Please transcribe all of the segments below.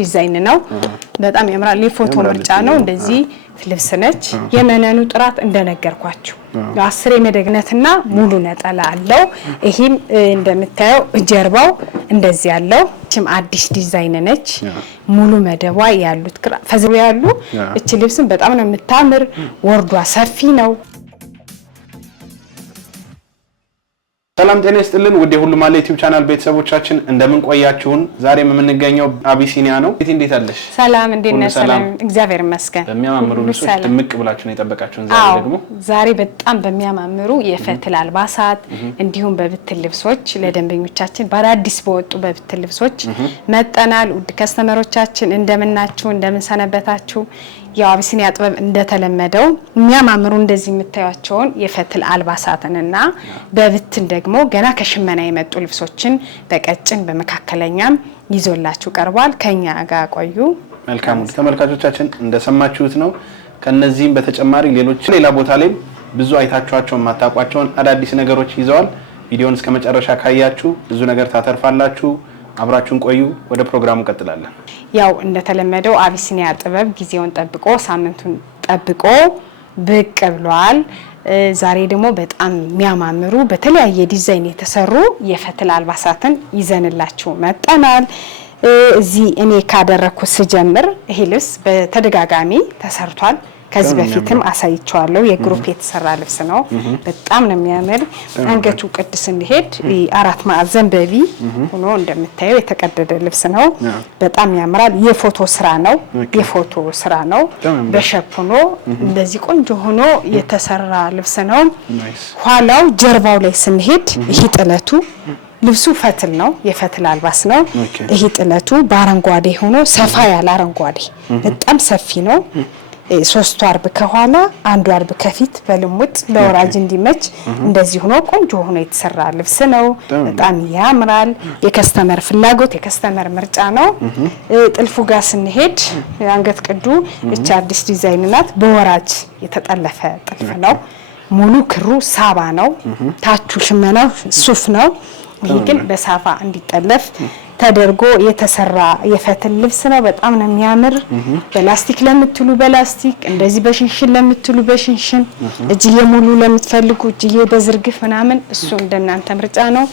ዲዛይን ነው በጣም ያምራል የፎቶ ምርጫ ነው እንደዚህ ልብስ ነች የመነኑ ጥራት እንደነገርኳችሁ ለ10 የመደግነትና ሙሉ ነጠላ አለው ይሄም እንደምታየው ጀርባው እንደዚህ ያለው እቺም አዲስ ዲዛይን ነች ሙሉ መደቧ ያሉት ፈዝሩ ያሉ እቺ ልብስም በጣም ነው የምታምር ወርዷ ሰፊ ነው ሰላም ጤና ይስጥልን ወደ ሁሉ ማለ ዩቲዩብ ቻናል ቤተሰቦቻችን እንደምን ቆያችሁን ዛሬም የምንገኘው አቢሲኒያ ነው እንዴት አለሽ ሰላም እንዴት ሰላም እግዚአብሔር ይመስገን በሚያማምሩ ልብሶች ድምቅ ብላችሁ ነው የጠበቃችሁን ዛሬ ደግሞ ዛሬ በጣም በሚያማምሩ የፈትል አልባሳት እንዲሁም በብትል ልብሶች ለደንበኞቻችን በአዲስ በወጡ በብትል ልብሶች መጠናል ውድ ከስተመሮቻችን እንደምናችሁ እንደምንሰነበታችሁ ያው አቢሲኒያ ጥበብ እንደተለመደው የሚያማምሩ እንደዚህ የምታዩአቸውን የፈትል አልባሳትንና በብትል ደግሞ ገና ከሽመና የመጡ ልብሶችን በቀጭን በመካከለኛም ይዞላችሁ ቀርቧል ከኛ ጋር ቆዩ መልካም ተመልካቾቻችን እንደሰማችሁት ነው ከነዚህም በተጨማሪ ሌሎች ሌላ ቦታ ላይ ብዙ አይታችኋቸው ማታቋቸውን አዳዲስ ነገሮች ይዘዋል ቪዲዮውን እስከመጨረሻ ካያችሁ ብዙ ነገር ታተርፋላችሁ አብራችሁን ቆዩ ወደ ፕሮግራሙ ቀጥላለን ያው እንደተለመደው አቢሲኒያ ጥበብ ጊዜውን ጠብቆ ሳምንቱን ጠብቆ ብቅ ብሏል ዛሬ ደግሞ በጣም የሚያማምሩ በተለያየ ዲዛይን የተሰሩ የፈትል አልባሳትን ይዘንላችሁ መጣናል እዚህ እኔ ካደረኩት ስጀምር ይሄ ልብስ በተደጋጋሚ ተሰርቷል ከዚህ በፊትም አሳይቻለሁ የግሩፕ የተሰራ ልብስ ነው በጣም ነው የሚያምር አንገቱ ቅድስ እንዲሄድ አራት ማዕዘን በቢ ሆኖ እንደምታየው የተቀደደ ልብስ ነው በጣም ያምራል የፎቶ ስራ ነው በሸፕኖ እንደዚህ ቆንጆ ሆኖ የተሰራ ልብስ ነው ኋላው ጀርባው ላይ ስንሄድ ይሄ ጥለቱ ልብሱ ፈትል ነው የፈትል አልባስ ነው ይሄ ጥለቱ በአረንጓዴ ሆኖ ሰፋ ያለ አረንጓዴ በጣም ሰፊ ነው ሶስቱ አርብ ከኋላ አንዱ አርብ ከፊት በልሙጥ ለወራጅ እንዲመች እንደዚህ ሆኖ ቆንጆ ሆኖ የተሰራ ልብስ ነው በጣም ያምራል የከስተመር ፍላጎት የከስተመር ምርጫ ነው ጥልፉ ጋር ስንሄድ አንገት ቅዱ እቺ አዲስ ዲዛይን ናት በወራጅ የተጠለፈ ጥልፍ ነው ሙሉ ክሩ ሳባ ነው ታቹ ሽመናው ሱፍ ነው ይሄ ግን በሳፋ እንዲጠለፍ ተደርጎ የተሰራ የፈትል ልብስ ነው በጣም ነው የሚያምር በላስቲክ ለምትሉ በላስቲክ እንደዚህ በሽንሽን ለምትሉ በሽንሽን እጅዬ ሙሉ ለምትፈልጉ እጅዬ በዝርግፍ ምናምን እሱ እንደናንተ ምርጫ ነው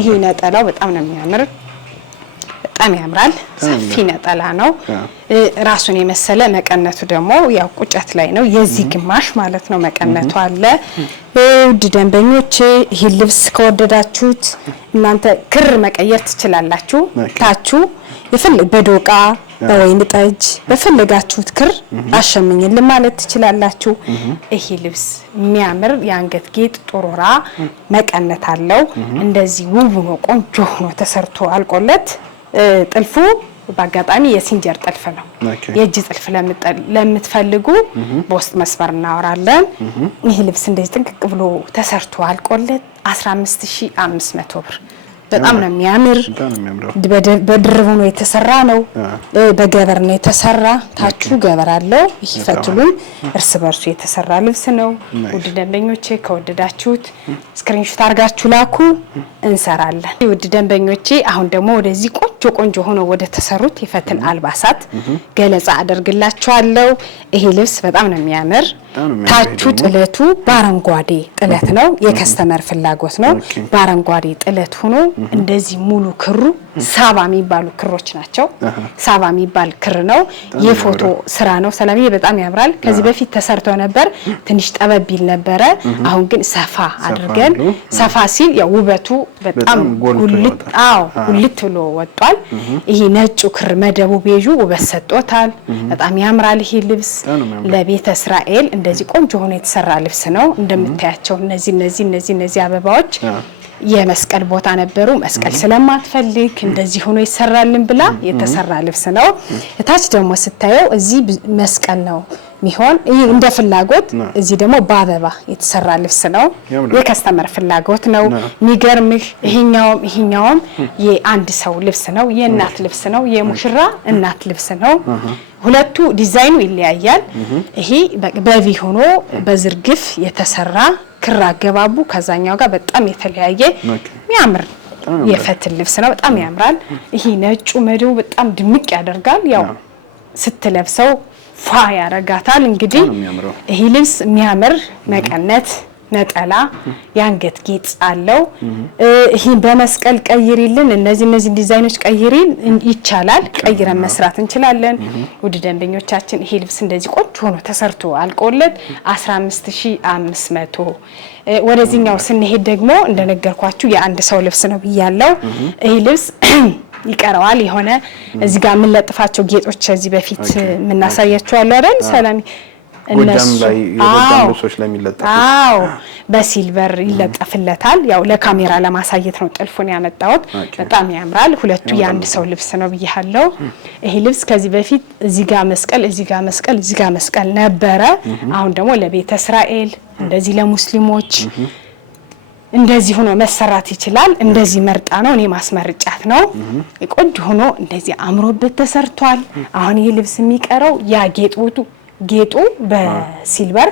ይሄ ነጠላው በጣም ነው የሚያምር በጣም ያምራል ሰፊ ነጠላ ነው ራሱን የመሰለ መቀነቱ ደግሞ ያው ቁጨት ላይ ነው የዚህ ግማሽ ማለት ነው መቀነቱ አለ ውድ ደንበኞች ይሄ ልብስ ከወደዳችሁት እናንተ ክር መቀየር ትችላላችሁ ታቹ በዶቃ በወይን ጠጅ በፈለጋችሁት ክር አሸምኝልን ማለት ትችላላችሁ ይሄ ልብስ የሚያምር የአንገት ጌጥ ጦሮራ መቀነት አለው እንደዚህ ውብ ሆኖ ቆንጆ ሆኖ ተሰርቶ አልቆለት ጥልፉ በአጋጣሚ የሲንጀር ጥልፍ ነው የእጅ ጥልፍ ለምትፈልጉ በውስጥ መስመር እናወራለን ይሄ ልብስ እንደዚህ ጥንቅቅ ብሎ ተሰርቶ አልቆለት 15500 ብር በጣም ነው የሚያምር በድርብ ነው የተሰራ ነው በገበር ነው የተሰራ ታቹ ገበር አለው ይፈትሉን እርስ በርሱ የተሰራ ልብስ ነው ውድ ደንበኞቼ ከወደዳችሁት ስክሪንሾት አርጋችሁ ላኩ እንሰራለን ውድ ደንበኞቼ አሁን ደግሞ ወደዚህ ቆንጆ ሆኖ ወደ ተሰሩት የፈትል አልባሳት ገለጻ አደርግላችኋለሁ ይሄ ልብስ በጣም ነው የሚያምር ታቹ ጥለቱ ባረንጓዴ ጥለት ነው የከስተመር ፍላጎት ነው ባረንጓዴ ጥለት ሆኖ እንደዚህ ሙሉ ክሩ ሳባ የሚባሉ ክሮች ናቸው ሳባ የሚባል ክር ነው የፎቶ ስራ ነው ሰላምዬ በጣም ያምራል ከዚህ በፊት ተሰርቶ ነበር ትንሽ ጠበቢል ነበር አሁን ግን ሰፋ አድርገን ሰፋ ሲል ያው ውበቱ በጣም ጉልት ብሎ ወጣል ይሄ ነጩ ክር መደቡ ቤጁ ውበት ሰጥቶታል በጣም ያምራል ይሄ ልብስ ለቤተ እስራኤል እንደዚህ ቆንጆ ሆኖ የተሰራ ልብስ ነው እንደምታያቸው እነዚህ አበባዎች የመስቀል ቦታ ነበሩ መስቀል ስለማትፈልግ እንደዚህ ሆኖ ይሰራልን ብላ የተሰራ ልብስ ነው እታች ደግሞ ስታየው እዚህ መስቀል ነው ሚሆን እንደ ፍላጎት እዚህ ደግሞ በአበባ የተሰራ ልብስ ነው የከስተመር ፍላጎት ነው ሚገርምህ ይሄኛውም የአንድ ሰው ልብስ ነው የእናት ልብስ ነው የሙሽራ እናት ልብስ ነው ሁለቱ ዲዛይኑ ይለያያል ይሄ በቪ ሆኖ በዝርግፍ የተሰራ ክራ ገባቡ ከዛኛው ጋር በጣም የተለያየ የሚያምር የፈትል ልብስ ነው በጣም ያምራል ይሄ ነጩ መደቡ በጣም ድምቅ ያደርጋል ያው ስትለብሰው ፋ ያረጋታል እንግዲህ ይሄ ልብስ የሚያምር መቀነት ነጠላ ያንገት ጌጥ አለው ይሄ በመስቀል ቀይሪልን እነዚህ ዲዛይኖች ቀይሪን ይቻላል ቀይረን መስራት እንችላለን ውድ ደንበኞቻችን ይሄ ልብስ እንደዚህ ቆንጆ ሆኖ ተሰርቶ አልቆለት 15500 ወደዚህኛው ስንሄድ ደግሞ እንደነገርኳችሁ የአንድ ሰው ልብስ ነው ብያለሁ ይሄ ልብስ ይቀራዋል የሆነ እዚህ ጋር ምን ለጥፋቸው ጌጦች እዚህ በፊት ምናሳያችሁ አለ አይደል ሰላም ጎጃም ላይ የጎጃም ልብሶች ላይ የሚለጠፉት በሲልቨር ይለጠፍለታል ያው ለካሜራ ለማሳየት ነው ጥልፉን ያመጣሁት በጣም ያምራል ሁለቱ የአንድ ሰው ልብስ ነው ብያለሁ ይሄ ልብስ ከዚህ በፊት እዚህ ጋር መስቀል ነበረ አሁን ደግሞ ለቤተ እስራኤል እንደዚህ ለሙስሊሞች እንደዚህ ሆኖ መሰራት ይችላል እንደዚህ መርጣ ነው እኔ ማስመርጫት ነው ቆንጆ ሆኖ እንደዚህ አምሮበት ተሰርቷል አሁን ይሄ ልብስ የሚቀረው ያ ጌጡ በሲልቨር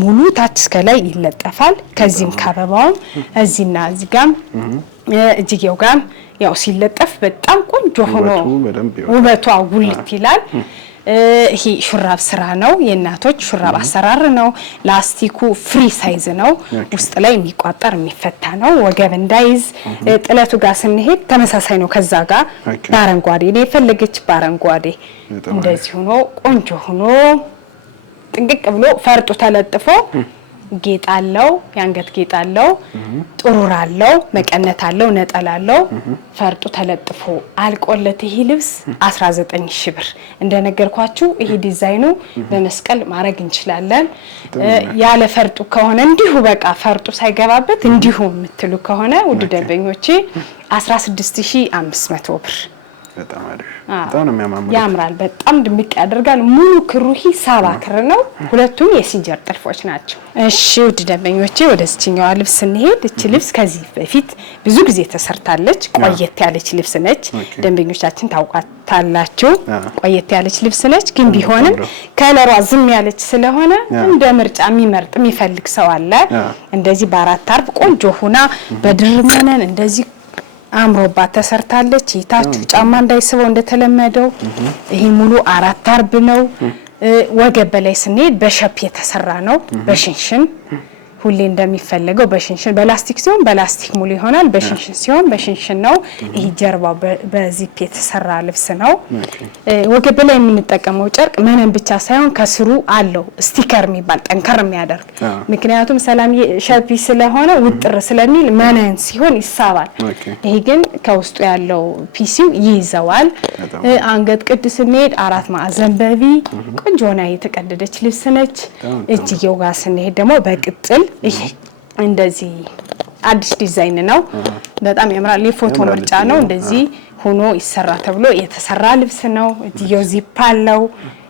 ሙሉ ታች እስከ ላይ ይለጠፋል ከዚህም ካበባው እዚህና እዚህ ጋር እጅጌው ጋር ያው ሲለጠፍ በጣም ቆንጆ ሆኖ ውበቱ ጉልት ይላል ይሄ ሹራብ ስራ ነው የእናቶች ሹራብ አሰራር ነው ላስቲኩ ፍሪ ሳይዝ ነው ውስጥ ላይ የሚቋጠር የሚፈታ ነው ወገብ እንዳይዝ ጥለቱ ጋር ስንሄድ ተመሳሳይ ነው ከዛ ጋር ባረንጓዴ ነው የፈለገች ባረንጓዴ እንደዚህ ሆኖ ቆንጆ ሆኖ ጥንቅቅ ብሎ ፈርጡ ተለጥፎ ጌጥ አለው ያንገት ጌጥ አለው ጥሩር አለው መቀነት አለው ነጠላ አለው ፈርጡ ተለጥፎ አልቆለት ይሄ ልብስ 19000 ብር እንደነገርኳችሁ ይሄ ዲዛይኑ በመስቀል ማድረግ እንችላለን ያለ ፈርጡ ከሆነ እንዲሁ በቃ ፈርጡ ሳይገባበት እንዲሁ የምትሉ ከሆነ ውድ ደንበኞቼ 16500 ብር በጣም አሪፍ በጣም ነው የሚያማምረው ያምራል በጣም ድምቅ ያደርጋል ሙሉ ክሩ ሂሳባ ክር ነው ሁለቱም የሲንጀር ጥልፎች ናቸው እሺ ውድ ደንበኞቼ ወደዚህኛው ልብስ ስንሄድ እቺ ልብስ ከዚህ በፊት ብዙ ጊዜ ተሰርታለች ቆየት ያለች ልብስ ነች ደንበኞቻችን ታውቃታላችሁ ቆየት ያለች ልብስ ነች ግን ቢሆንም ከለሯ ዝም ያለች ስለሆነ እንደ ምርጫ የሚመርጥ የሚፈልግ ሰው አለ እንደዚህ በአራት አርብ ቆንጆ ሆና በድርመነን እንደዚህ አምሮባት ተሰርታለች ይታችሁ ጫማ እንዳይስበው እንደተለመደው ይሄ ሙሉ አራት አርብ ነው ወገብ በላይ ስንሄድ በሸፕ የተሰራ ነው በሽንሽን ሁሌ እንደሚፈልገው በሽንሽን በላስቲክ ሲሆን በላስቲክ ሙሉ ይሆናል በሽንሽን ሲሆን በሽንሽን ነው ይሄ ጀርባው በዚፕ የተሰራ ልብስ ነው ወገብ ላይ የምንጠቀመው ጨርቅ ምንም ብቻ ሳይሆን ከስሩ አለው ስቲከር የሚባል ጠንከር የሚያደርግ ምክንያቱም ሰላም ሸፒ ስለሆነ ውጥር ስለሚል መነን ሲሆን ይሳባል ይሄ ግን ከውስጡ ያለው ፒሲው ይይዘዋል አንገት ቅድስ ስንሄድ አራት ማዕዘን በቢ ቆንጆ ሆና የተቀደደች ልብስ ነች እጅጌው ጋር ስንሄድ ደግሞ በቅጥል ይሄ እንደዚህ አዲስ ዲዛይን ነው በጣም ያምራል የፎቶ ምርጫ ነው እንደዚህ ሆኖ ይሰራ ተብሎ የተሰራ ልብስ ነው እጅጌው ዚፕ አለው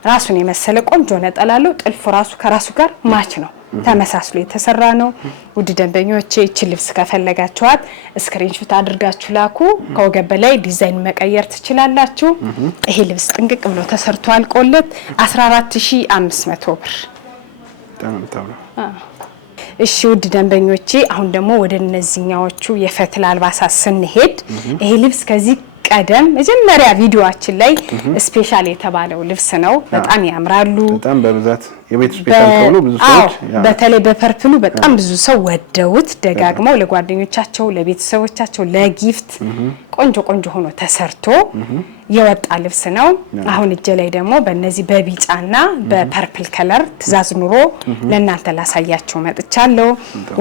ራሱን የመሰለ ቆንጆ ነጠላለው ጥልፍ ራሱ ከራሱ ጋር ማች ነው ተመሳስሎ የተሰራ ነው ውድ ደንበኞቼ እቺ ልብስ ከፈለጋችኋት ስክሪንሾት አድርጋችሁ ላኩ ከወገብ በላይ ዲዛይን መቀየር ትችላላችሁ ይሄ ልብስ ጥንቅቅ ብሎ ተሰርቶ አልቆለት 14500 ብር ተመጣጣው እሺ ውድ ደንበኞቼ አሁን ደግሞ ወደ እነዚህኛዎቹ የፈትል አልባሳት ስንሄድ ይሄ ልብስ ከዚህ ቀደም መጀመሪያ ቪዲዮአችን ላይ ስፔሻል የተባለው ልብስ ነው በጣም ያምራሉ በጣም በብዛት የቤት ስፔሻል ተብሎ ብዙ ሰዎች በተለይ በፐርፕሉ በጣም ብዙ ሰው ወደውት ደጋግመው ለጓደኞቻቸው ለቤተሰቦቻቸው ለጊፍት ቆንጆ ሆኖ ተሰርቶ የወጣ ልብስ ነው አሁን እጄ ላይ ደግሞ በእነዚህ በቢጫና በፐርፕል ከለር ትዛዝ ኑሮ ለእናንተ ላሳያችሁ መጥቻለሁ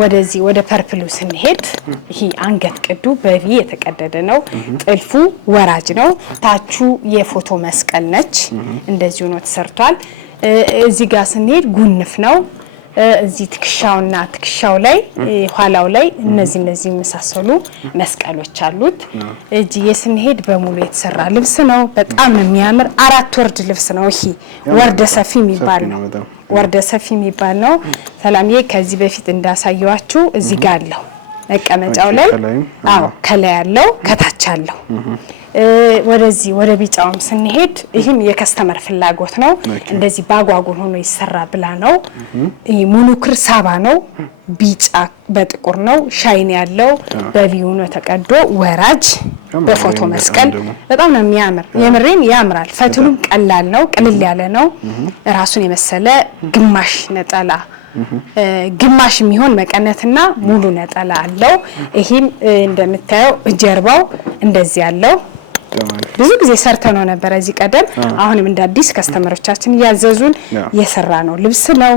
ወደዚህ ወደ ፐርፕሉ ስንሄድ ይሄ አንገት ቅዱ በቪ የተቀደደ ነው ጥልፉ ወራጅ ነው ታቹ የፎቶ መስቀል ነች እንደዚህ ሆኖ ተሰርቷል እዚህ ጋር ስንሄድ ጉንፍ ነው እዚህ ትክሻው ላይ ኋላው ላይ እነዚህ መሳሰሉ መስቀሎች አሉት እዚህ ስንሄድ በሙሉ የተሰራ ልብስ ነው በጣም የሚያምር አራት ወርድ ልብስ ነው ይሄ ወርደ ሰፊ የሚባል ነው ሰላምዬ ከዚህ በፊት እንዳሳየዋችሁ እዚህ ጋር አለው መቀመጫው ላይ ከላይ ያለው ከታች አለው ወደዚህ ወደ ቢጫውም ስንሄድ ይህም የከስተመር ፍላጎት ነው። እንደዚህ ባጓጉን ሆኖ ይሰራ ብላ ነው። ይሄ ሙሉ ክር ሳባ ነው። ቢጫ በጥቁር ነው። ሻይን ያለው በቪው ነው ተቀዶ ወራጅ በፎቶ መስቀል በጣም ነው የሚያምር። የምሬን ያምራል። ፈትሉም ቀላል ነው፣ ቅልል ያለ ነው። ራሱን የመሰለ ግማሽ ነጠላ ግማሽ የሚሆን መቀነትና ሙሉ ነጠላ አለው። ይሄም እንደምታየው ጀርባው እንደዚህ ያለው ብዙ ጊዜ ሰርተነው ነበር እዚህ ቀደም። አሁንም እንደ አዲስ ከስተመሮቻችን ያዘዙን የሰራ ነው ልብስ ነው።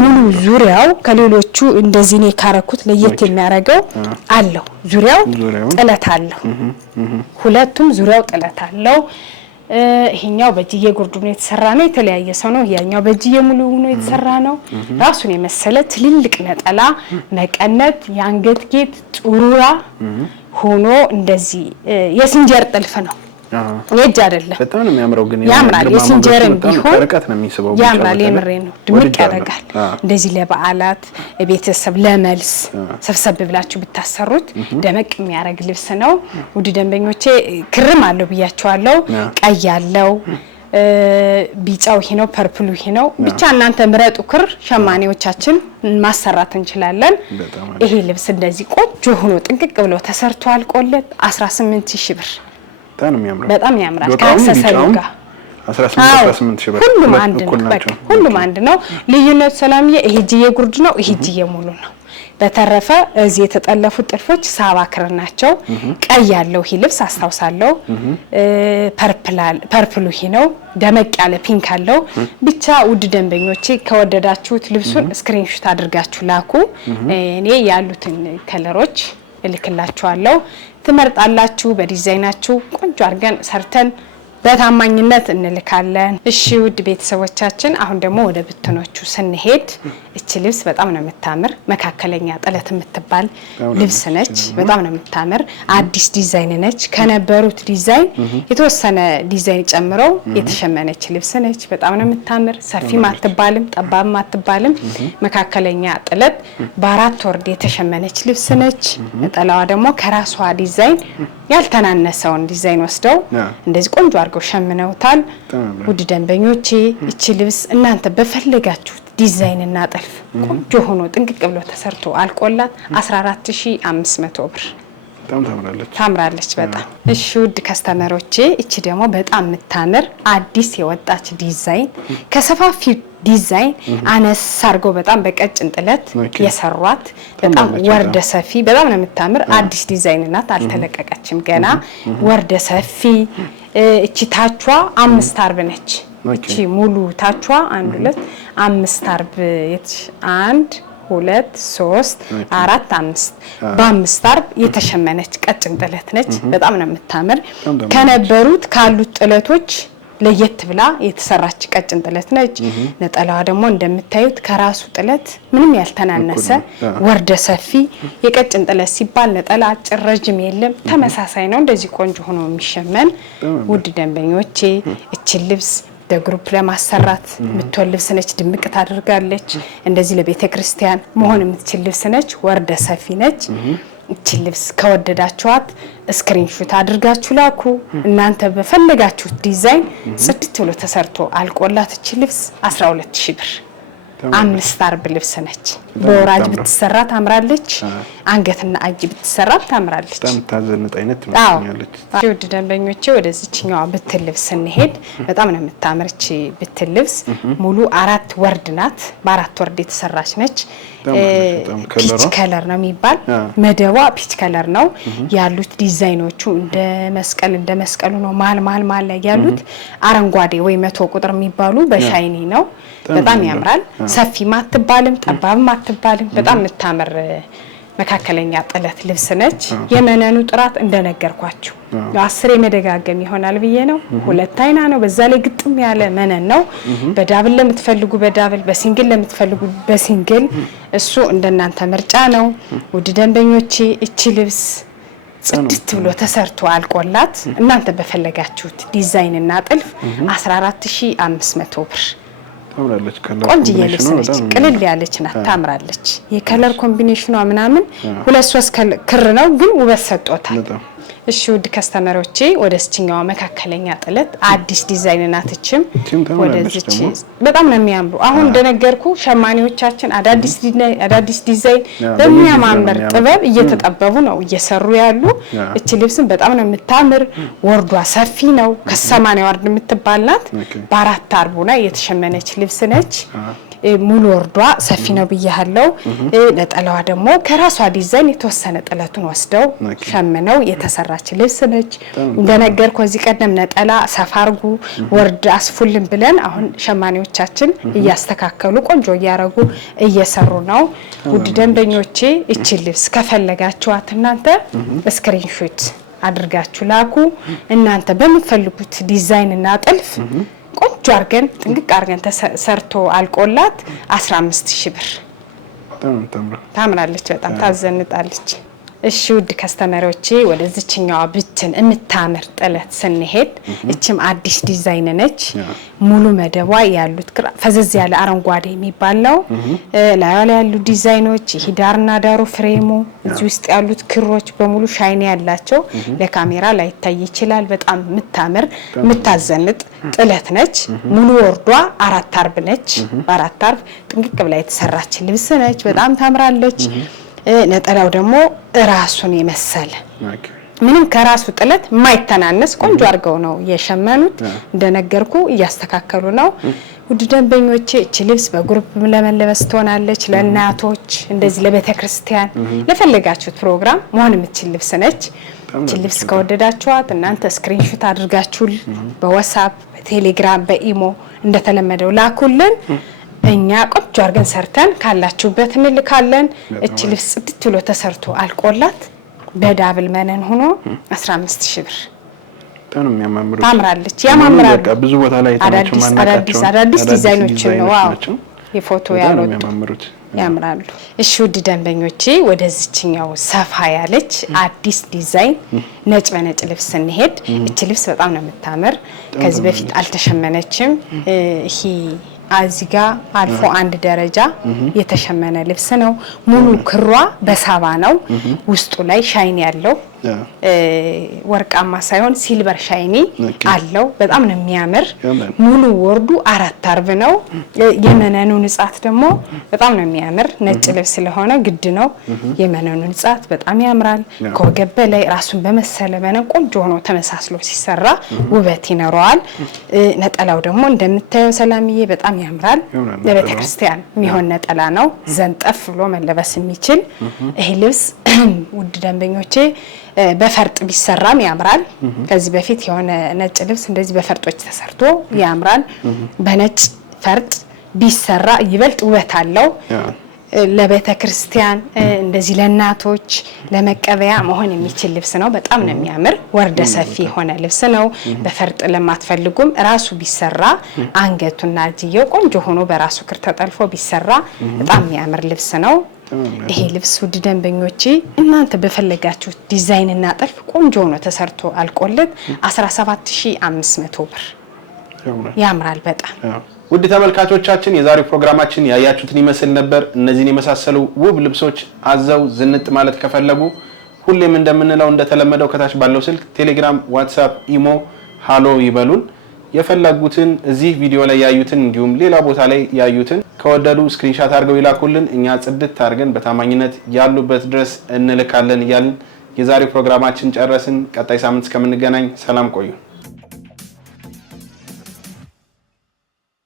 ሙሉ ዙሪያው ከሌሎቹ እንደዚህ ነው ካረኩት ለየት የሚያደርገው አለው ዙሪያው ጥለት አለው። ሁለቱም ዙሪያው ጥለት አለው። ይሄኛው በእጅዬ ጉርዱ ነው የተሰራ ነው። የተለያየ ሰው ነው። ያኛው በእጅዬ ሙሉ ነው የተሰራ ነው። ራሱን የመሰለ ትልልቅ ነጠላ መቀነት የአንገት ጌጥ ጡሩራ ሆኖ እንደዚህ የሲንጀር ጥልፍ ነው። የእጅ አይደለም። በጣም ነው የሚያምረው። ግን ያምራል። የሲንጀርም ቢሆን ርቀት ነው የሚስበው። ያምራል። የምሬ ነው። ድምቅ ያደርጋል። እንደዚህ ለበዓላት ቤተሰብ ለመልስ ሰብሰብ ብላችሁ ብታሰሩት ደመቅ የሚያደርግ ልብስ ነው። ውድ ደንበኞቼ ክርም አለው ብያቸዋለሁ። ቀይ አለው፣ ቢጫው ይሄ ነው፣ ፐርፕሉ ይሄ ነው። ብቻ እናንተ ምረጡ። ክር ሸማኔዎቻችን ማሰራት እንችላለን። ይሄ ልብስ እንደዚህ ቆንጆ ሆኖ ጥንቅቅ ብሎ ተሰርቶ አልቆለት 18000 ብር በጣም ያምራል። ከአክሰሰሪው ጋር 18 ሺህ ብር ሁሉም አንድ ነው። በቃ ሁሉም አንድ ነው። ልዩነቱ ሰላምዬ ይሄ እጅዬ ጉርድ ነው፣ ይሄ እጅዬ ሙሉ ነው። በተረፈ እዚህ የተጠለፉት ጥልፎች ሳባ ክር ናቸው። ቀይ ያለው ይሄ ልብስ አስታውሳለሁ። ፐርፕሉ ይሄ ነው። ደመቅ ያለ ፒንክ አለው። ብቻ ውድ ደንበኞቼ ከወደዳችሁት ልብሱን ስክሪንሾት አድርጋችሁ ላኩ። እኔ ያሉትን ከለሮች እልክላችኋለሁ። ትመርጣላችሁ። በዲዛይናችሁ ቆንጆ አድርገን ሰርተን በታማኝነት እንልካለን። እሺ ውድ ቤተሰቦቻችን አሁን ደግሞ ወደ ብትኖቹ ስንሄድ እቺ ልብስ በጣም ነው የምታምር። መካከለኛ ጥለት የምትባል ልብስ ነች። በጣም ነው የምታምር። አዲስ ዲዛይን ነች። ከነበሩት ዲዛይን የተወሰነ ዲዛይን ጨምረው የተሸመነች ልብስ ነች። በጣም ነው የምታምር። ሰፊም አትባልም፣ ጠባብም አትባልም። መካከለኛ ጥለት በአራት ወርድ የተሸመነች ልብስ ነች። ነጠላዋ ደግሞ ከራሷ ዲዛይን ያልተናነሰውን ዲዛይን ወስደው እንደዚህ ቆንጆ አድርገው ሸምነውታል። ውድ ደንበኞቼ እቺ ልብስ እናንተ በፈለጋችሁት ዲዛይን እና ጥልፍ ቆንጆ ሆኖ ጥንቅቅ ብሎ ተሰርቶ አልቆላት 14500 ብር ታምራለች በጣም። እሺ ውድ ከስተመሮቼ እቺ ደግሞ በጣም የምታምር አዲስ የወጣች ዲዛይን ከሰፋፊ ዲዛይን አነስ አርገው በጣም በቀጭን ጥለት የሰሯት በጣም ወርደ ሰፊ በጣም ነው የምታምር አዲስ ዲዛይን ናት። አልተለቀቀችም ገና። ወርደ ሰፊ እቺ ታቿ 5 አርብ ነች። እቺ ሙሉ ታቿ 1 2 5 አርብ 1 2 3 4 5 በ5 አርብ የተሸመነች ቀጭን ጥለት ነች። በጣም ነው የምታምር። ከነበሩት ካሉት ጥለቶች ለየት ብላ የተሰራች ቀጭን ጥለት ነች። ነጠላዋ ደግሞ እንደምታዩት ከራሱ ጥለት ምንም ያልተናነሰ ወርደ ሰፊ የቀጭን ጥለት ሲባል ነጠላ አጭር ረጅም የለም፣ ተመሳሳይ ነው። እንደዚህ ቆንጆ ሆኖ የሚሸመን ውድ ደንበኞቼ እቺ ልብስ በግሩፕ ለማሰራት የምትወል ልብስ ነች። ድምቅ ታደርጋለች። እንደዚህ ለቤተ ክርስቲያን መሆን የምትችል ልብስ ነች። ወርደ ሰፊ ነች። እቺ ልብስ ከወደዳችኋት ስክሪንሾት አድርጋችሁ ላኩ። እናንተ በፈለጋችሁት ዲዛይን ጽድት ብሎ ተሰርቶ አልቆላት እቺ ልብስ 12000 ብር 5 አርብ ልብስ ነች። በወራጅ ብትሰራ ታምራለች። አንገትና እጅ ብትሰራ ታምራለች። ታምታዘንጥ አይነት ትመስላለች። ውድ ደንበኞቼ ወደዚህኛው ብትል ልብስ እንሄድ። በጣም ነው የምታምርች ብትል ልብስ ሙሉ 4 ወርድ ናት። በ4 ወርድ የተሰራች ነች። ፒች ከለር ነው የሚባል መደቧ ፒች ከለር ነው ያሉት። ዲዛይኖቹ እንደ መስቀሉ ነው። መሀል ላይ ያሉት አረንጓዴ ወይ 100 ቁጥር የሚባሉ በሻይኒ ነው። በጣም ያምራል። ሰፊ ማትባልም ጠባብ ማትባልም በጣም የምታምር መካከለኛ ጥለት ልብስ ነች። የመነኑ ጥራት እንደነገርኳችሁ 10 መደጋገም ይሆናል ብዬ ነው። 2 አይና ነው። በዛ ላይ ግጥም ያለ መነን ነው። በዳብል ለምትፈልጉ በዳብል፣ በሲንግል ለምትፈልጉ በሲንግል፣ እሱ እንደናንተ ምርጫ ነው። ውድ ደንበኞቼ እቺ ልብስ ጽድት ብሎ ተሰርቶ አልቆላት እናንተ በፈለጋችሁት ዲዛይን እና ጥልፍ 14500 ብር ታምራለች። ከለር ቆንጆ ልብስ ነች። ቅልል ያለች ናት። ታምራለች። የከለር ኮምቢኔሽኗ ምናምን 2-3 ክር ነው ግን ውበት ሰጥቶታል። እሺ ውድ ከስተመሮቼ ወደ ስችኛዋ መካከለኛ ጥለት አዲስ ዲዛይን ናትችም ወደዚች በጣም ነው የሚያምሩ። አሁን እንደነገርኩ ሸማኔዎቻችን አዳዲስ ዲዛይን በሚያማምር ጥበብ እየተጠበቡ ነው እየሰሩ ያሉ። እቺ ልብስም በጣም ነው የምታምር። ወርዷ ሰፊ ነው። ከ80 ወርድ የምትባልናት በአራት አርቡ ላይ የተሸመነች ልብስ ነች። ሙሉ ወርዷ ሰፊ ነው ብያለው። ነጠላዋ ደግሞ ከራሷ ዲዛይን የተወሰነ ጥለቱን ወስደው ሸምነው የተሰራች ልብስ ነች። እንደነገርኩ ከዚህ ቀደም ነጠላ ሰፋርጉ ወርድ አስፉልን ብለን አሁን ሸማኔዎቻችን እያስተካከሉ ቆንጆ እያረጉ እየሰሩ ነው። ውድ ደንበኞቼ እቺ ልብስ ከፈለጋችኋት እናንተ ስክሪንሾት አድርጋችሁ ላኩ። እናንተ በምትፈልጉት ዲዛይን እና ጥልፍ ቆንጆ አርገን ጥንቅቅ አርገን ተሰርቶ አልቆላት 15000 ብር ታምራለች። በጣም ታዘንጣለች። እሺ ውድ ከስተመሮቼ ወደዚህኛዋ ብትን የምታምር ጥለት ስንሄድ እቺም አዲስ ዲዛይን ነች። ሙሉ መደቧ ያሉት ፈዘዝ ያለ አረንጓዴ የሚባል ነው። ላዩ ላይ ያሉ ዲዛይኖች ሂዳርና ዳሩ ፍሬሙ እዚህ ውስጥ ያሉት ክሮች በሙሉ ሻይን ያላቸው ለካሜራ ላይታይ ይችላል። በጣም የምታምር የምታዘንጥ ጥለት ነች። ሙሉ ወርዷ 4 አርብ ነች። በ4 አርብ ጥንቅቅ ብላ የተሰራች ልብስ ነች። በጣም ታምራለች። ነጠላው ደግሞ ራሱን የመሰለ ምንም ከራሱ ጥለት ማይተናነስ ቆንጆ አርገው ነው የሸመኑት። እንደነገርኩ እያስተካከሉ ነው። ውድ ደንበኞቼ እቺ ልብስ በግሩፕ ለመለበስ ትሆናለች። ለእናቶች እንደዚህ ለቤተክርስቲያን ለፈለጋችሁት ፕሮግራም መሆን የምትችል ልብስ ነች። እቺ ልብስ ከወደዳችኋት እናንተ ስክሪንሾት አድርጋችሁ በዋትስአፕ በቴሌግራም በኢሞ እንደተለመደው ላኩልን። እኛ ቆንጆ አርገን ሰርተን ካላችሁበት እንልካለን። እቺ ልብስ ጽድት ብሎ ተሰርቶ አልቆላት በዳብል መነን ሆኖ 15000 ብር ታምራለች። ያማምራሉ። በቃ ብዙ ቦታ ላይ ተናቸው አዳዲስ ዲዛይኖች ነው። ዋው የፎቶ ያሉት ያምራሉ። እሺ ውድ ደንበኞቼ ወደዚህኛው ሰፋ ያለች አዲስ ዲዛይን ነጭ በነጭ ልብስ እንሄድ። እቺ ልብስ በጣም ነው የምታምር። ከዚህ በፊት አልተሸመነችም። ይሄ አዚጋ አልፎ አንድ ደረጃ የተሸመነ ልብስ ነው። ሙሉ ክሯ በሳባ ነው። ውስጡ ላይ ሻይን ያለው ወርቃማ ሳይሆን ሲልቨር ሻይኒ አለው። በጣም ነው የሚያምር። ሙሉ ወርዱ 4 አርብ ነው። የመነኑ ንጻት ደግሞ በጣም ነው የሚያምር። ነጭ ልብስ ስለሆነ ግድ ነው። የመነኑ ንጻት በጣም ያምራል። ከወገብ በላይ ራሱን በመሰለ መነን ቆንጆ ሆኖ ተመሳስሎ ሲሰራ ውበት ይኖረዋል። ነጠላው ደግሞ እንደምታየው ሰላምዬ በጣም ያምራል። ለቤተክርስቲያን የሚሆን ነጠላ ነው። ዘንጠፍ ብሎ መለበስ የሚችል ይሄ ልብስ ውድ ደንበኞቼ በፈርጥ ቢሰራም ያምራል። ከዚህ በፊት የሆነ ነጭ ልብስ እንደዚህ በፈርጦች ተሰርቶ ያምራል። በነጭ ፈርጥ ቢሰራ ይበልጥ ውበት አለው። ለቤተክርስቲያን እንደዚህ ለእናቶች ለመቀበያ መሆን የሚችል ልብስ ነው። በጣም ነው የሚያምር። ወርደ ሰፊ የሆነ ልብስ ነው። በፈርጥ ለማትፈልጉም ራሱ ቢሰራ አንገቱና እጅየው ቆንጆ ሆኖ በራሱ ክር ተጠልፎ ቢሰራ በጣም የሚያምር ልብስ ነው። ይሄ ልብስ ውድ ደንበኞቼ እናንተ በፈለጋችሁት ዲዛይን እና ጥልፍ ቆንጆ ሆኖ ተሰርቶ አልቆለት 17500 ብር ያምራል በጣም። ውድ ተመልካቾቻችን የዛሬው ፕሮግራማችን ያያችሁትን ይመስል ነበር። እነዚህን የመሳሰሉ ውብ ልብሶች አዘው ዝንጥ ማለት ከፈለጉ ሁሌም እንደምንለው እንደተለመደው ከታች ባለው ስልክ ቴሌግራም፣ ዋትስአፕ፣ ኢሞ ሃሎ ይበሉን። የፈለጉትን እዚህ ቪዲዮ ላይ ያዩትን እንዲሁም ሌላ ቦታ ላይ ያዩትን ከወደዱ ስክሪንሻት አድርገው ይላኩልን። እኛ ጽድት አድርገን በታማኝነት ያሉበት ድረስ እንልካለን እያልን የዛሬው ፕሮግራማችን ጨረስን። ቀጣይ ሳምንት እስከምንገናኝ ሰላም ቆዩ።